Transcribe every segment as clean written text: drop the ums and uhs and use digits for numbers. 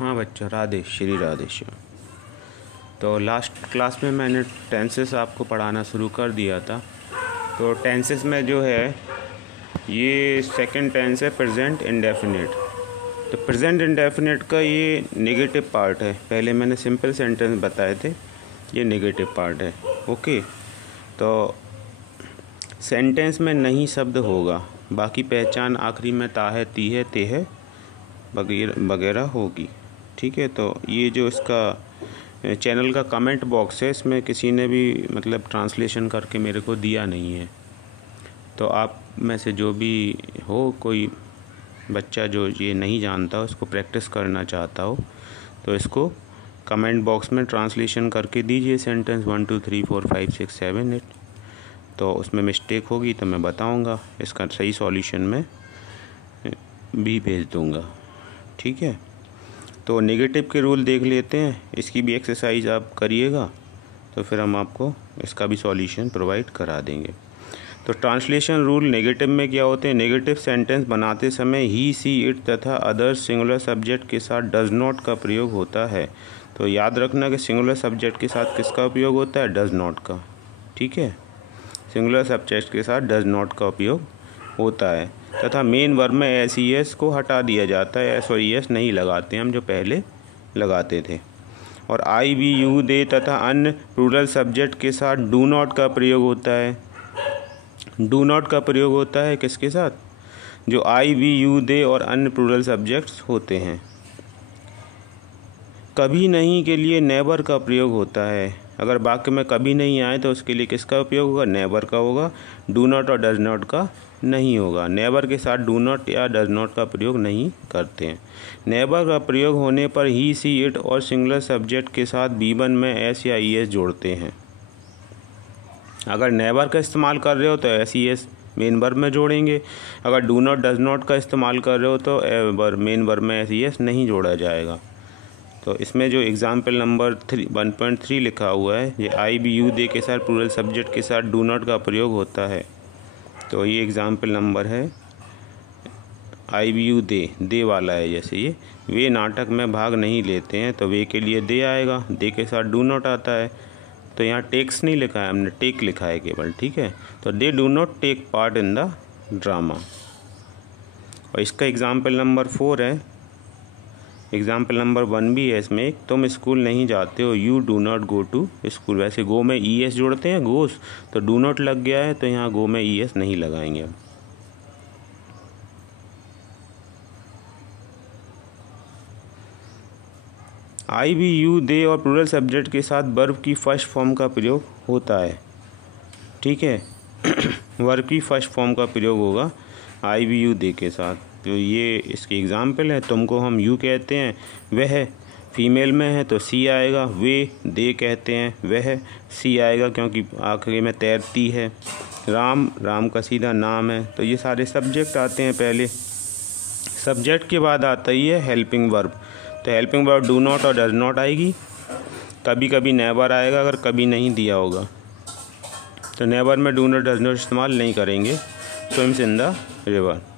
हाँ बच्चों, राधे श्री राधे श्याम। तो लास्ट क्लास में मैंने टेंसेस आपको पढ़ाना शुरू कर दिया था। तो टेंसेस में जो है ये सेकंड टेंस है प्रेजेंट इंडेफिनिट। तो प्रेजेंट इंडेफिनिट का ये नेगेटिव पार्ट है। पहले मैंने सिंपल सेंटेंस बताए थे, ये नेगेटिव पार्ट है। ओके, तो सेंटेंस में नहीं शब्द होगा, बाकी पहचान आखिरी में ता है, ती है, ते है वगैरह होगी। ठीक है, तो ये जो इसका चैनल का कमेंट बॉक्स है, इसमें किसी ने भी मतलब ट्रांसलेशन करके मेरे को दिया नहीं है। तो आप में से जो भी हो, कोई बच्चा जो ये नहीं जानता हो, इसको प्रैक्टिस करना चाहता हो, तो इसको कमेंट बॉक्स में ट्रांसलेशन करके दीजिए सेंटेंस 1 2 3 4 5 6 7 8। तो उसमें मिस्टेक होगी तो मैं बताऊंगा, इसका सही सॉल्यूशन में भी भेज दूंगा। ठीक है, तो नेगेटिव के रूल देख लेते हैं, इसकी भी एक्सरसाइज आप करिएगा तो फिर हम आपको इसका भी सॉल्यूशन प्रोवाइड करा देंगे। तो ट्रांसलेशन रूल नेगेटिव में क्या होते हैं? नेगेटिव सेंटेंस बनाते समय ही, सी, इट तथा अदर सिंगुलर सब्जेक्ट के साथ डज नॉट का प्रयोग होता है। तो याद रखना कि सिंगुलर सब्जेक्ट के साथ किसका उपयोग होता है? डज नॉट का। ठीक है, सिंगुलर सब्जेक्ट के साथ डज नॉट का उपयोग होता है। तथा मेन वर्ब में एस ई एस को हटा दिया जाता है, एस और ई एस नहीं लगाते हम जो पहले लगाते थे। और आई, वी, यू, दे तथा अन्य प्लूरल सब्जेक्ट के साथ डू नॉट का प्रयोग होता है। डू नॉट का प्रयोग होता है किसके साथ? जो आई, वी, यू, दे और अन्य प्लूरल सब्जेक्ट्स होते हैं। कभी नहीं के लिए नेवर का प्रयोग होता है। अगर वाक्य में कभी नहीं आए तो उसके लिए किसका उपयोग होगा? नेवर का होगा। डू नॉट और डज नॉट का नहीं होगा। नेवर के साथ डू नॉट या डज नॉट का प्रयोग नहीं करते हैं। नेवर का प्रयोग होने पर ही, सी, इट और सिंगुलर सब्जेक्ट के साथ B1 में एस या ई एस जोड़ते हैं। अगर नेवर का इस्तेमाल कर रहे हो तो S E S main verb में जोड़ेंगे। अगर डू नॉट डज नॉट का इस्तेमाल कर रहे हो तो मेन वर्ब में एस ई एस नहीं जोड़ा जाएगा। तो इसमें जो एग्जाम्पल नंबर 1.3 लिखा हुआ है, ये आई, बी, यू, दे के साथ प्लूरल सब्जेक्ट के साथ डू नॉट का प्रयोग होता है। तो ये एग्जाम्पल नंबर है आई, बी, यू, दे वाला है। जैसे ये वे नाटक में भाग नहीं लेते हैं, तो वे के लिए दे आएगा, दे के साथ डू नॉट आता है। तो यहाँ टेक्स नहीं लिखा है, हमने टेक लिखा है केवल। ठीक है, तो they do not take part in the drama. और इसका एग्जाम्पल नंबर 4 है। एग्जाम्पल नंबर 1 भी है इसमें, तुम स्कूल नहीं जाते हो, you do not go to school. वैसे गो में ई एस जोड़ते हैं, गोस, तो डू नॉट लग गया है, तो यहाँ गो में ई एस नहीं लगाएंगे हम। आई, वी, यू, दे और प्लूरल सब्जेक्ट के साथ वर्ब की फर्स्ट फॉर्म का प्रयोग होता है। ठीक है, वर्ब की फर्स्ट फॉर्म का प्रयोग होगा आई, वी, यू, दे के साथ। तो ये इसके एग्जाम्पल है। तुमको हम यू कहते हैं, वह फीमेल में है तो सी आएगा। वे दे कहते हैं, वह सी आएगा क्योंकि आखिरी में तैरती है। राम का सीधा नाम है। तो ये सारे सब्जेक्ट आते हैं पहले। सब्जेक्ट के बाद आता ही है हेल्पिंग वर्ब। तो हेल्पिंग वर्ब डू नॉट और डज नॉट आएगी। कभी कभी नेवर आएगा अगर कभी नहीं दिया होगा, तो नेवर में डू नॉट डज नॉट इस्तेमाल नहीं करेंगे। Swims in the river.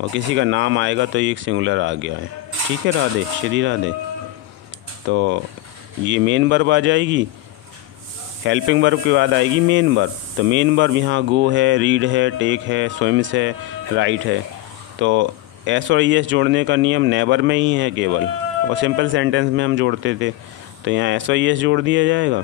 और किसी का नाम आएगा तो ये एक सिंगुलर आ गया है। ठीक है, राधे श्री राधे। तो ये मेन वर्ब आ जाएगी। हेल्पिंग वर्ब के बाद आएगी मेन वर्ब। तो मेन वर्ब यहाँ गो है, रीड है, टेक है, स्विम्स है, राइट है। तो एस और ई एस जोड़ने का नियम नेवर में ही है केवल, और सिंपल सेंटेंस में हम जोड़ते थे। तो यहाँ एस और ई एस जोड़ दिया जाएगा।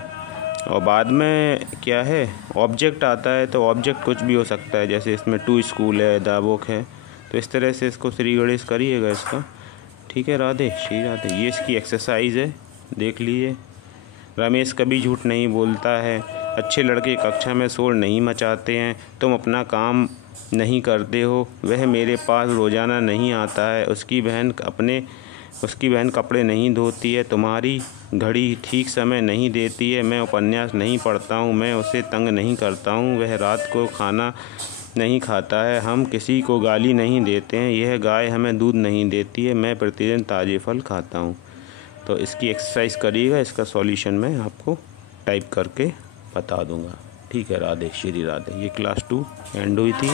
और बाद में क्या है, ऑब्जेक्ट आता है। तो ऑब्जेक्ट कुछ भी हो सकता है, जैसे इसमें टू स्कूल है, द बुक है। तो इस तरह से इसको श्री गणेश करिएगा इसका। ठीक है, राधे श्री राधे। ये इसकी एक्सरसाइज है, देख लीजिए। रमेश कभी झूठ नहीं बोलता है। अच्छे लड़के कक्षा में शोर नहीं मचाते हैं। तुम अपना काम नहीं करते हो। वह मेरे पास रोज़ाना नहीं आता है। उसकी बहन कपड़े नहीं धोती है। तुम्हारी घड़ी ठीक समय नहीं देती है। मैं उपन्यास नहीं पढ़ता हूँ। मैं उसे तंग नहीं करता हूँ। वह रात को खाना नहीं खाता है। हम किसी को गाली नहीं देते हैं। यह गाय हमें दूध नहीं देती है। मैं प्रतिदिन ताज़े फल खाता हूँ। तो इसकी एक्सरसाइज करिएगा, इसका सॉल्यूशन मैं आपको टाइप करके बता दूंगा। ठीक है, राधे श्री राधे। ये क्लास 2 एंड हुई थी।